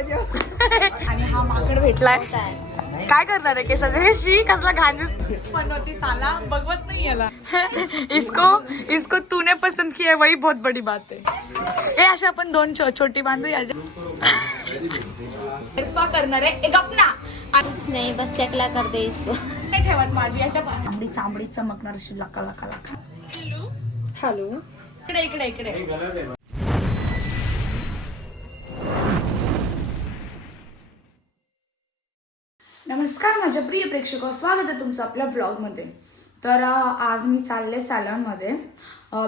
आणि हा माकड भेटलाय. काय करणार आहे केसाचं हे शी कसला घाण बनवती साला बघवत नाही याला. इसको तूने पसंद किया वही बहुत बड़ी बात है. हे अशा आपण दोन छोटी बांधू याच्या स्पा करणार आहे एक अपना नहीं बस टकला कर दे इसको. नाही ठेवत माझी याच्या चांबडी चमकणार अशी लाका लाका लाका. हॅलो इकडे इकडे इकडे. नमस्कार माझ्या प्रिय प्रेक्षक, स्वागत आहे तुमचं आपल्या व्लॉगमध्ये. तर आज मी चालले सॅलॉनमध्ये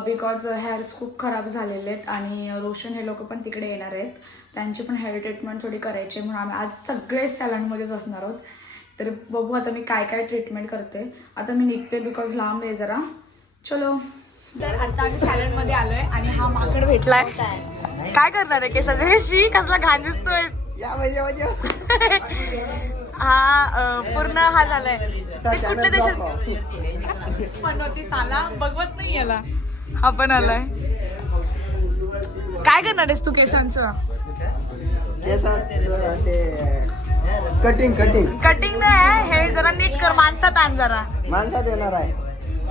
बिकॉज हेअर्स खूप खराब झालेले आहेत आणि रोशन हे लोक पण तिकडे येणार आहेत. त्यांची पण हेअर ट्रीटमेंट थोडी करायची म्हणून आम्ही आज सगळे सॅलॉनमध्येच असणार आहोत. तर बघू आता मी काय काय ट्रीटमेंट करते. आता मी निघते बिकॉज लांब आहे जरा. चलो. तर आता आम्ही सॅलॉनमध्ये आलोय आणि हा माकड भेटलाय. काय करणार आहे केसाचं हे शी कसला घाण दिसतोय. हा पूर्ण हा झालाय. ते कुठल्या देशात बनवती साला बघवत नाही याला. हा पण आलाय. काय करणार आहेस तू केसांचं. कटिंग कटिंग नाही हे जरा नीट कर. माणसात आण जरा. माणसात येणार आहे.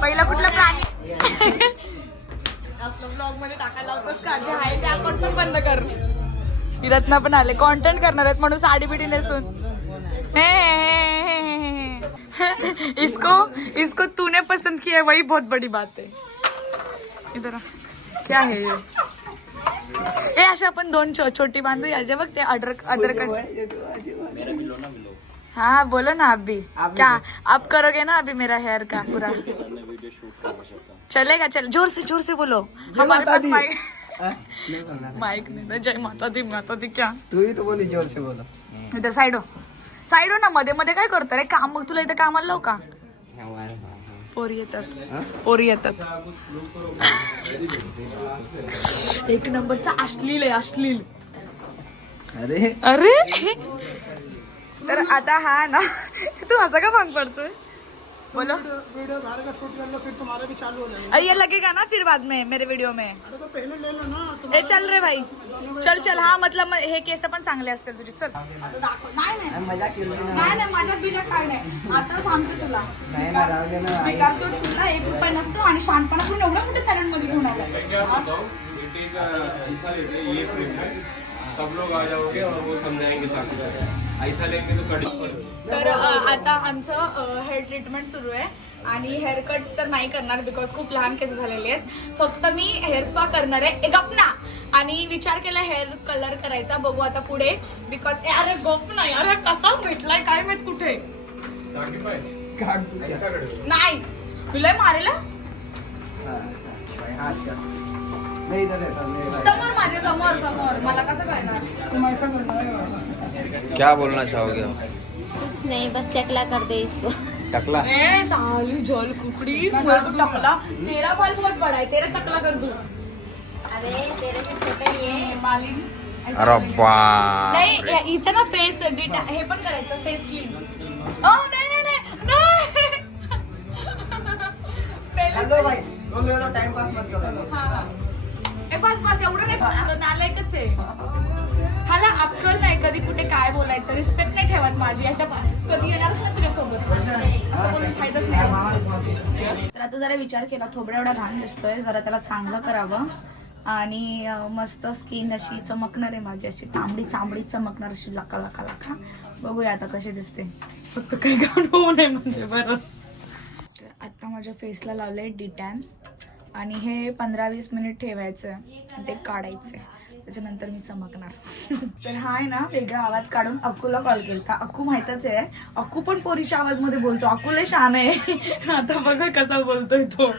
पहिला कुठला प्राणी ब्लॉग मध्ये टाकायला होतच का जे आहे ते अकाउंट पण बंद कर. रत्ना पण आले कॉन्टेंट करणार आहेत म्हणून साडी बिडी नेसून. इसको तूने पसंद किया वही बहुत बड़ी बात है. इधर क्या है ये अशा आपण दोन छोटी बांधू याच्या बघ ते अदरक. हाँ बोलो ना आप भी. क्या आप करोगे ना अभी मेरा हेयर का पूरा चलेगा. चल जोर से बोलो. हमारे पास माइक नहीं. जय माता दी क्या तू ही तो बोली जोर से बोलो. इधर साइडो ना मध्ये काय करतो रे काम. मग तुला इथं कामाला लावू का. पोरी येतात. एक नंबरचा अश्लील आहे अश्लील. अरे तर आता हा ना तू असं का भांग पडतोय. बोलो. वीडियो घर का शूट कर लो फिर तुम्हारे भी चालू हो जाएगा. ये लगेगा ना फिर बाद में मेरे वीडियो में. अरे तो पहले ले लो ना. ए चल रे भाई चल. हा मतलब हे केस पण चांगले असतील तुझे. चल नाही माझ्या बिजा काय नाही. आता सांगतो तुला तुला 1 रुपया नसतो आणि शहाणपणा करून एवढं कुठे सॅलड मध्ये घेऊन आला. सब लोग आ जाओगे और वो समझाएंगे साथ ऐसा लेंगे तो कड़ी. तर आता आमचं हेअर ट्रीटमेंट सुरू आहे आणि हेअर कट तर नाही करणार बिकॉज खूप लहान केस झालेले आहेत. फक्त मी हेअर स्पा करणार आहे एक अपना आणि विचार केला हेअर कलर करायचा. बघू आता पुढे बिकॉज अरे गप नाही. अरे कसा भेटलाय काय माहित कुठे. नाही तुला मारेला समोर माझ्या समोर मला कसं कळणार. क्या बोलना चाहोगे. कुछ नहीं बस टकला कर दे इसको. टकला साली जल कुकड़ी टकला. तेरा बाल बहुत बड़ा है. तेरा टकला कर दूं. अरे तेरे से छोटा ये मालिन अरे बा नाही हिचं ना फेस हे पण करायचं फेस क्लीन. नाही हेलो भाई टाइम पास मत करो. बस एवढं नाही. नालायकच आहे. हाला अक्कल नाही कधी कुठे काय बोलायचं. रिस्पेक्ट नाही ठेवत माझी. याच्या कधी येणारच नाही तुझ्यासोबत. असं बोलून फायदाच नाही. तर आता जरा विचार केला थोबडा एवढा घाण दिसतोय जरा त्याला चांगलं करावं आणि मस्त स्किन अशी चमकणार आहे माझी. अशी चांबडी चमकणार अशी लाका लाका लाका. बघूया आता कशी दिसते. फक्त काही घाण होऊ नये म्हणजे बरं. तर आता माझ्या फेसला लावलंय डिटॅन आणि हे 15-20 मिनिट ठेवायचं आणि ते काढायचं. त्याच्यानंतर मी चमकणार. तर हा आहे ना वेगळा आवाज काढून अक्कूला कॉल केला. अक्कू माहितच आहे. अक्कू पण पोरीच्या आवाजमध्ये बोलतो. अक्कूला शान आहे. आता बघा कसा बोलतोय तो.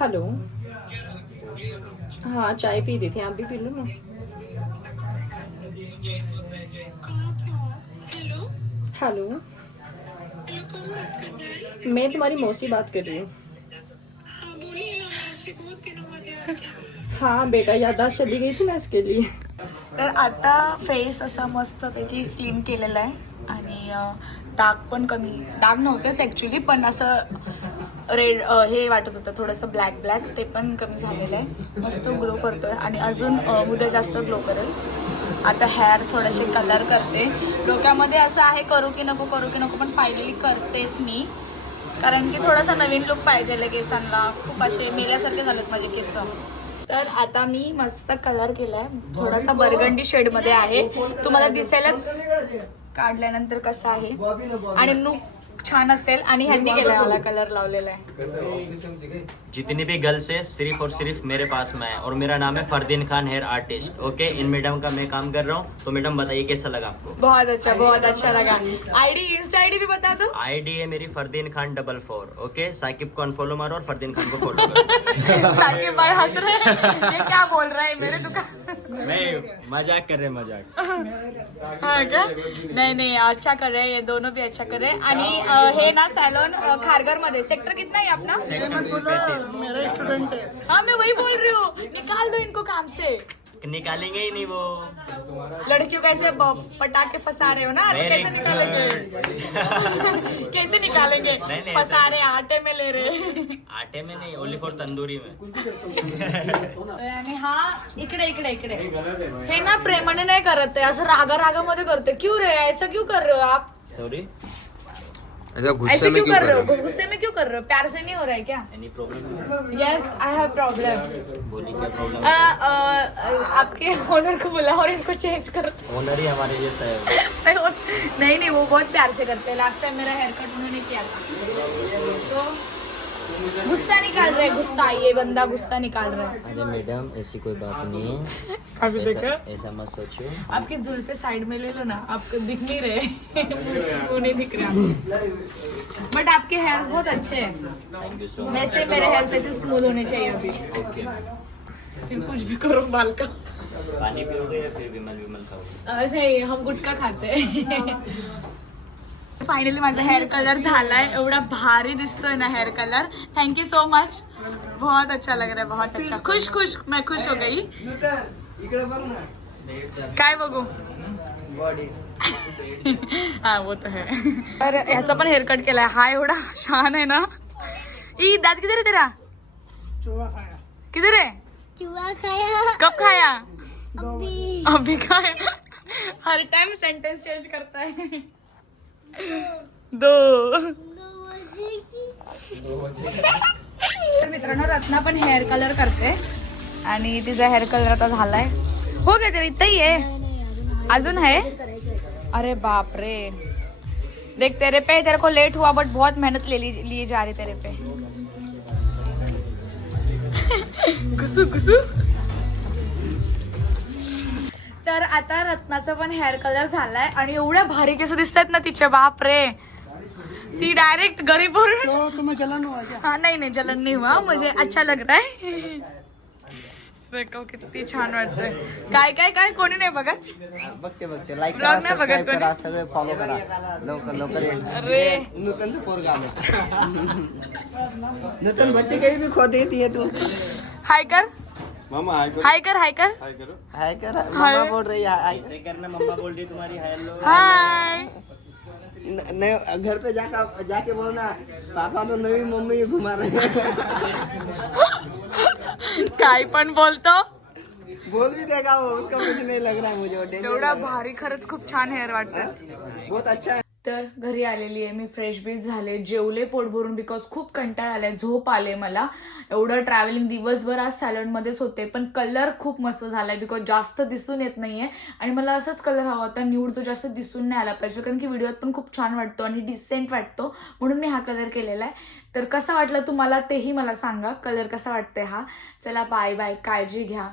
हेलो. हाँ चाय पी रही थी आप भी पी लो ना. हेलो मैं तुम्हारी मौसी बात कर रही हूँ. हाँ बेटा याददाश्त चली गई थी ना इसके लिए. तर आता फेस असा मस्तपैकी क्लीन केलेला आहे आणि डाग पण कमी. डाग नव्हतेच ॲक्च्युली पण असं रेड हे वाटत होतं थोडंसं ब्लॅक ब्लॅक, ते पण कमी झालेलं आहे. मस्त ग्लो करतोय आणि अजून उद्या जास्त ग्लो करेल. आता हेअर थोडेसे कलर करते. डोक्यामध्ये असं आहे करू की नको पण फायनली करतेच मी, कारण की थोडासा नवीन लुक पाहिजे केसांना. खूप असे मेल्यासारखे झालेत माझे केस. तर आता मी मस्त कलर केलाय, थोडासा बर्गंडी शेड मध्ये आहे. तुम्हाला दिसेलच काढल्यानंतर कसं आहे आणि लुक छान असेल. आणि ह्यांनी केलाय मला कलर लावलेला आहे. जितनी भी गर्ल्स है सिर्फ और सिर्फ मेरे पास में है और मेरा नाम है Fardeen Khan hair artist. Okay, इन मैडम का मैं काम कर रहा हूँ, तो मैडम बताइए कैसा लगा आपको? बहुत अच्छा लगा. आईडी इंस्टा आईडी भी बता दो. आईडी है मेरी फरदीन खान 44. ओके, साकिब को अनफॉलो मारो और फरदीन खान को फॉलो करो. साकिब भाई हंस रहे हैं, ये क्या बोल रहा है मेरे दुकान. नहीं, मजाक कर रहे हैं, मजाक. हाँ क्या? नहीं अच्छा कर रहे हैं, ये दोनों भी अच्छा कर रहे हैं. आणि हे ना सॅलॉन खारघर मध्ये. सेक्टर कितना है अपना? मेरा स्टूडेंट है. हाँ मैं वही बोल रही हूँ, निकाल दो इनको काम से. निकालेंगे ही नहीं वो. लड़कियों को ऐसे पटाखे फंसा रहे हो ना, अरे कैसे निकालेंगे? कैसे निकालेंगे? नहीं, फंसा रहे, आटे में ले रहे. आटे में नहीं, ओनली फॉर तंदूरी में. आणि हा इकडे हे ना प्रेमाने नाही करत आहे, असं रागामध्ये करते. क्यों रे, ऐसा क्यों कर रहे हो आप? सॉरी, ऐसे क्यों कर रहे हो? गुस्से में क्यों कर रहे हो? प्यार से नहीं हो रहा है क्या? Any problem? Yes I have problem. बोली क्या प्रॉब्लम? आपके ओनर को बुलाओ और इनको चेंज करो. ओनर ही हमारे जैसा है. नहीं वो बहुत प्यार से करते हैं. लास्ट टाइम मेरा हेयर कट उन्होंने किया था, तो गुस्सा निकाल रहे. गुस्सा, ये बंदा गुस्सा निकाल रहा है. अरे मैडम, ऐसी कोई बात नहीं है. अभी देखा, ऐसा मत सोचो. आपकी जुल्फे साइड में ले लो ना, आपको दिख नहीं रहे. वो नहीं दिख रहा, बट आपके हेयर्स बहुत अच्छे हैं. Thank you so much. वैसे मेरे हेयर्स ऐसे स्मूथ होने चाहिए अभी. ओके, फिर कुछ भी करो बाल का. पानी पियोगे या फिर विमल खाओगे? नहीं, हम गुटखा खाते हैं. फायनली माझा हेअर कलर झालाय. एवढा भारी दिसतोय ना hair colour. Thank you so much, बहुत अच्छा लग रहा है, बहुत अच्छा. खुश मैं खुश हो गई. इकडे बघ ना. काय बघू? बॉडी. हा वो तो है. तर ह्याचा पण हेअर कट केलाय. हा एवढा छान आहे ना. ई दात किधर है तेरा? चूहा खाया. किधर है? चूहा खाया. कब खाया? अभी. अभी खाया. हर टाइम सेंटेंस चेंज करता है. दो. तर मित्रांनो, रत्ना पण हेअर कलर करते आणि तिचा हेअर कलर आता झालाय. हो गया तेरा इतनी है? अजून है? अरे बाप रे. देख तेरे पे, तेरे को लेट हुआ बट बहुत मेहनत लिए जा रही तेरे पे. घुसू. तर आता रत्नाचा पण हेअर कलर झालाय आणि एवढ्या भारी केस दिसतात ना तिचे, बाप रे. ती डायरेक्ट गरीब और. तो तुम्हें जलन हुआ क्या? हाँ नहीं जलन नहीं हुआ, मुझे अच्छा लग रहा है. देखो किती छान वाटतंय. काय कोणी नाही बघत. बघते लाईक Vlog नाही बघत कोणी? सगळे फॉलो करा. लवकर. अरे नूतन पोरगा आलं. नूतन बच्चे कहीं भी खो देती है तू. हाय कर. मामा हाय करो. हाय कर. हाय करो. हाय कर. मम्मा बोल रही है हाय. ऐसे करना, मम्मा बोल रही तुम्हारी हेलो. हाय. नहीं, घर पे जाके बोलना पापा तो नवी मम्मी घुमा रहे हैं. काय पण बोलतो. बोल भी देगा वो, उसका कुछ नहीं लग रहा है मुझे. वो danger एवढा लग रहा भारी, खरंच खूप छान हेअर वाटतं. है. बहुत अच्छा है. तर घरी आलेली आहे मी, फ्रेश बीस झाले, जेवले पोट भरून, बिकॉज खूप कंटाळा आलाय, झोप आले मला. एवढं ट्रॅव्हलिंग दिवसभर आज सॅलॉनमध्येच होते. पण कलर खूप मस्त झालाय, बिकॉज जास्त दिसून येत नाहीये आणि मला असंच कलर हवा होता. न्यूड जो जास्त दिसून नाही आला पाहिजे, कारण की व्हिडिओत पण खूप छान वाटतो आणि डिसेंट वाटतो, म्हणून मी हा कलर केलेला आहे. तर कसा वाटला तुम्हाला तेही मला सांगा. कलर कसा वाटतंय हा. चला बाय, काळजी घ्या.